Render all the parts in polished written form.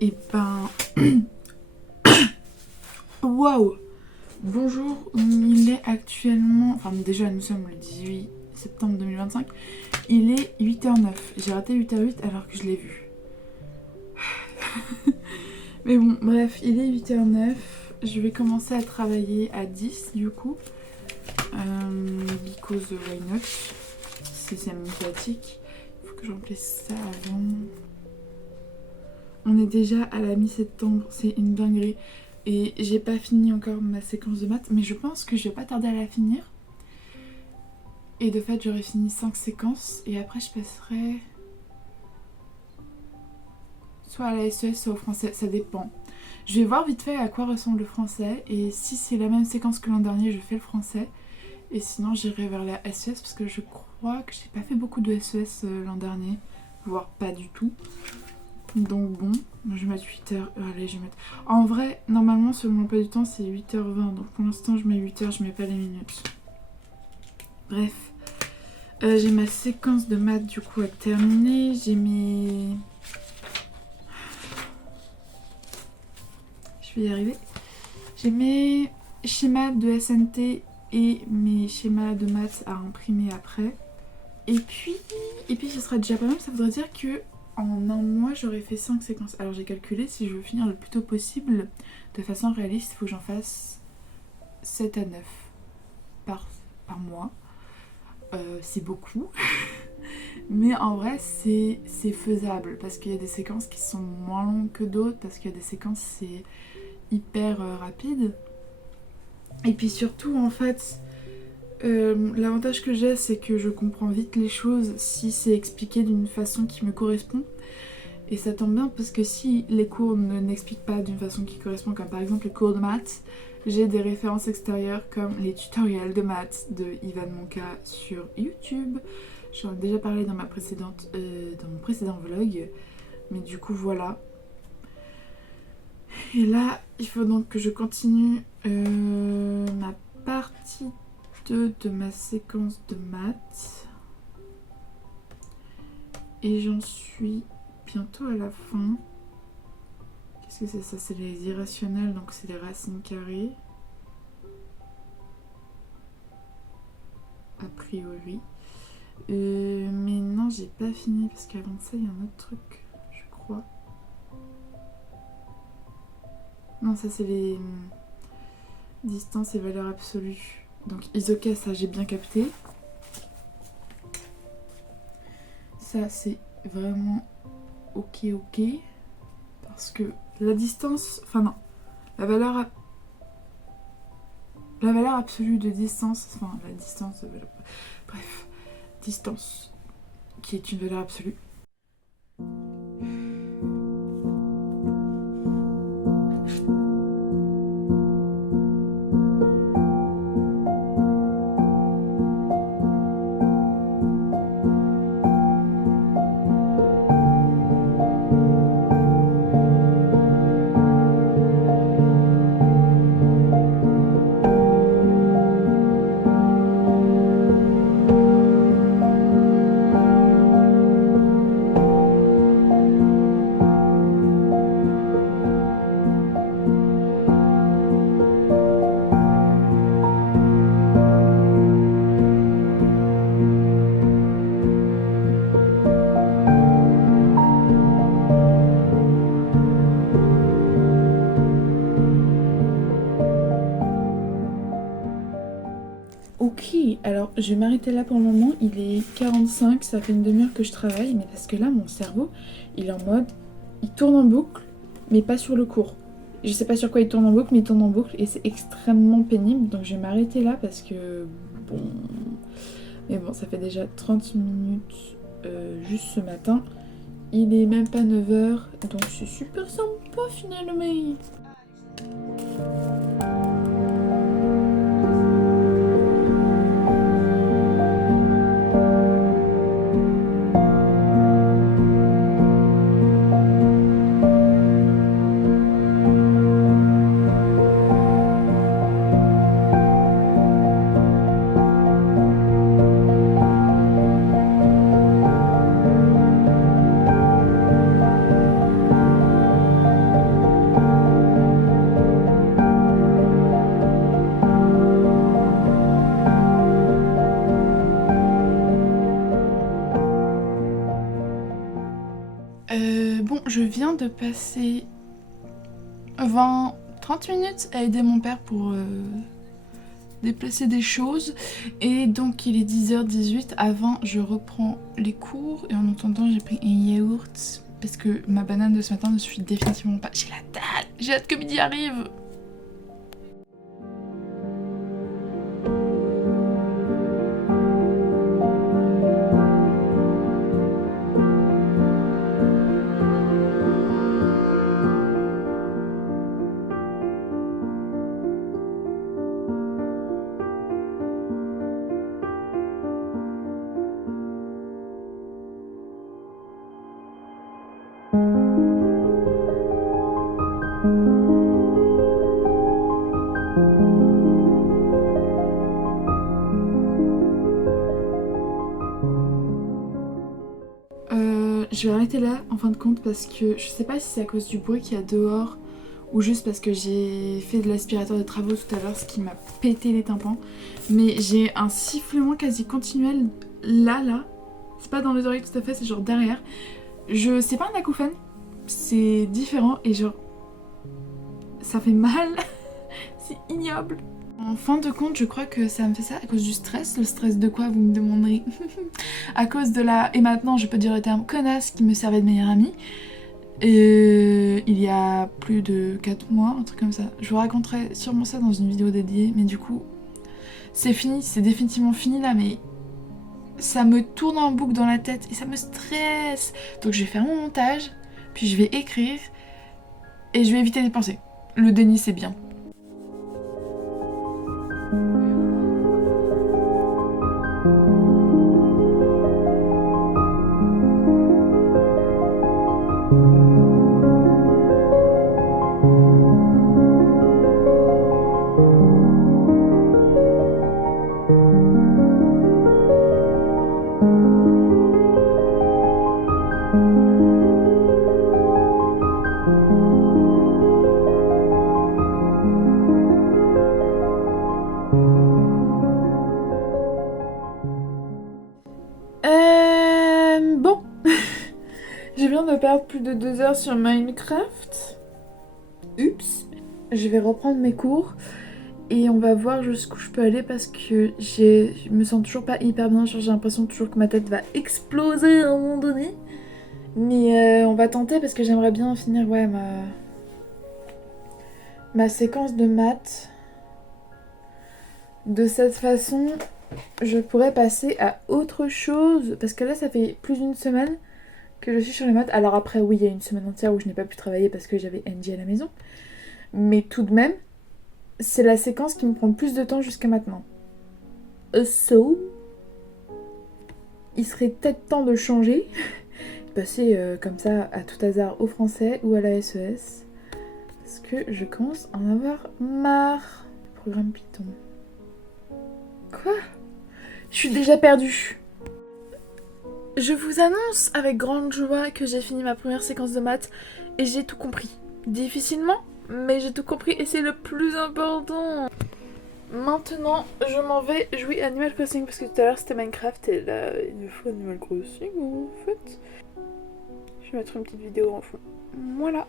Et ben... Waouh. Bonjour, il est actuellement... Enfin déjà nous sommes le 18 septembre 2025. Il est 8h09. J'ai raté 8h08 alors que je l'ai vu. Mais bon, bref, il est 8h09. Je vais commencer à travailler à 10 du coup. Because why not. C'est médiatique. Il faut que je remplisse ça avant. On est déjà à la mi-septembre, c'est une dinguerie. Et j'ai pas fini encore ma séquence de maths, mais je pense que je vais pas tarder à la finir. Et de fait, j'aurai fini 5 séquences, et après je passerai soit à la SES, soit au français, ça dépend. Je vais voir vite fait à quoi ressemble le français, et si c'est la même séquence que l'an dernier, je fais le français. Et sinon, j'irai vers la SES, parce que je crois que j'ai pas fait beaucoup de SES l'an dernier, voire pas du tout. Donc bon, je vais mettre 8h. Allez, je vais mettre... En vrai, normalement, selon l'emploi du temps, c'est 8h20. Donc pour l'instant, je mets 8h, je mets pas les minutes. Bref. J'ai ma séquence de maths du coup à terminer. J'ai mes... Je vais y arriver. J'ai mes schémas de SNT et mes schémas de maths à imprimer après. Et puis ce sera déjà pas mal. Ça voudrait dire que en un mois, j'aurais fait 5 séquences. Alors j'ai calculé, si je veux finir le plus tôt possible, de façon réaliste, il faut que j'en fasse 7 à 9 par mois. C'est beaucoup. Mais en vrai, c'est faisable. Parce qu'il y a des séquences qui sont moins longues que d'autres. Parce qu'il y a des séquences, c'est hyper rapide. Et puis surtout, en fait, l'avantage que j'ai, c'est que je comprends vite les choses si c'est expliqué d'une façon qui me correspond. Et ça tombe bien parce que si les cours n'expliquent pas d'une façon qui correspond, comme par exemple les cours de maths, j'ai des références extérieures comme les tutoriels de maths de Ivan Monka sur YouTube. J'en ai déjà parlé dans mon précédent vlog. Mais du coup voilà. Et là, il faut donc que je continue ma partie 2 de ma séquence de maths. Et j'en suis bientôt à la fin. Qu'est-ce que c'est ça? C'est les irrationnels, donc c'est les racines carrées. A priori. Mais non, j'ai pas fini parce qu'avant ça, il y a un autre truc, je crois. Non, ça c'est les distances et valeurs absolues. Donc isoca, ça j'ai bien capté. Ça c'est vraiment ok. Parce que la distance... Enfin non. La valeur absolue de distance... Enfin, la distance de valeur... Bref. Distance. Qui est une valeur absolue. Ok, alors je vais m'arrêter là pour le moment. Il est 45, ça fait une demi-heure que je travaille, mais parce que là, mon cerveau, il est en mode... Il tourne en boucle, mais pas sur le cours. Je sais pas sur quoi il tourne en boucle, mais il tourne en boucle et c'est extrêmement pénible. Donc je vais m'arrêter là parce que... Bon... Mais bon, ça fait déjà 30 minutes juste ce matin. Il est même pas 9h, donc c'est super sympa finalement. Bon, je viens de passer 20-30 minutes à aider mon père pour déplacer des choses. Et donc il est 10h18. Avant, je reprends les cours. Et en attendant, j'ai pris un yaourt. Parce que ma banane de ce matin ne suffit définitivement pas. J'ai la dalle. J'ai hâte que midi arrive. Je vais arrêter là en fin de compte parce que je sais pas si c'est à cause du bruit qu'il y a dehors ou juste parce que j'ai fait de l'aspirateur de travaux tout à l'heure, ce qui m'a pété les tympans. Mais j'ai un sifflement quasi continuel là. C'est pas dans les oreilles tout à fait, c'est genre derrière. C'est pas un acouphène, c'est différent et genre ça fait mal. C'est ignoble. En fin de compte, je crois que ça me fait ça à cause du stress. Le stress de quoi, vous me demanderez? À cause de la... Et maintenant, je peux dire le terme connasse qui me servait de meilleure amie. Il y a plus de 4 mois, un truc comme ça. Je vous raconterai sûrement ça dans une vidéo dédiée. Mais du coup, c'est fini. C'est définitivement fini là, mais... ça me tourne en boucle dans la tête et ça me stresse. Donc je vais faire mon montage, puis je vais écrire et je vais éviter de penser. Le déni, c'est bien. Bon, je viens de perdre plus de 2 heures sur Minecraft. Oups. Je vais reprendre mes cours et on va voir jusqu'où je peux aller parce que je me sens toujours pas hyper bien. J'ai l'impression toujours que ma tête va exploser à un moment donné. Mais on va tenter parce que j'aimerais bien finir ma séquence de maths. De cette façon, je pourrais passer à autre chose. Parce que là, ça fait plus d'une semaine que je suis sur les maths. Alors après, oui, il y a une semaine entière où je n'ai pas pu travailler parce que j'avais NJ à la maison. Mais tout de même, c'est la séquence qui me prend le plus de temps jusqu'à maintenant. So, il serait peut-être temps de changer. Passer comme ça à tout hasard au français ou à la SES. Parce que je commence à en avoir marre. Programme Python. Quoi? Je suis déjà perdue. Je vous annonce avec grande joie que j'ai fini ma première séquence de maths et j'ai tout compris. Difficilement, mais j'ai tout compris et c'est le plus important. Maintenant, je m'en vais jouer à Animal Crossing parce que tout à l'heure c'était Minecraft et là il me faut Animal Crossing en fait. Je vais mettre une petite vidéo en fond. Voilà.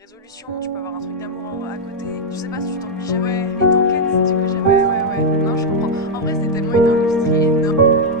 Résolution, tu peux avoir un truc d'amour à côté. Je sais pas si tu t'ennuies jamais. Et t'enquêtes, tu peux jamais. Ouais. Non, je comprends. En vrai, c'est tellement une industrie énorme.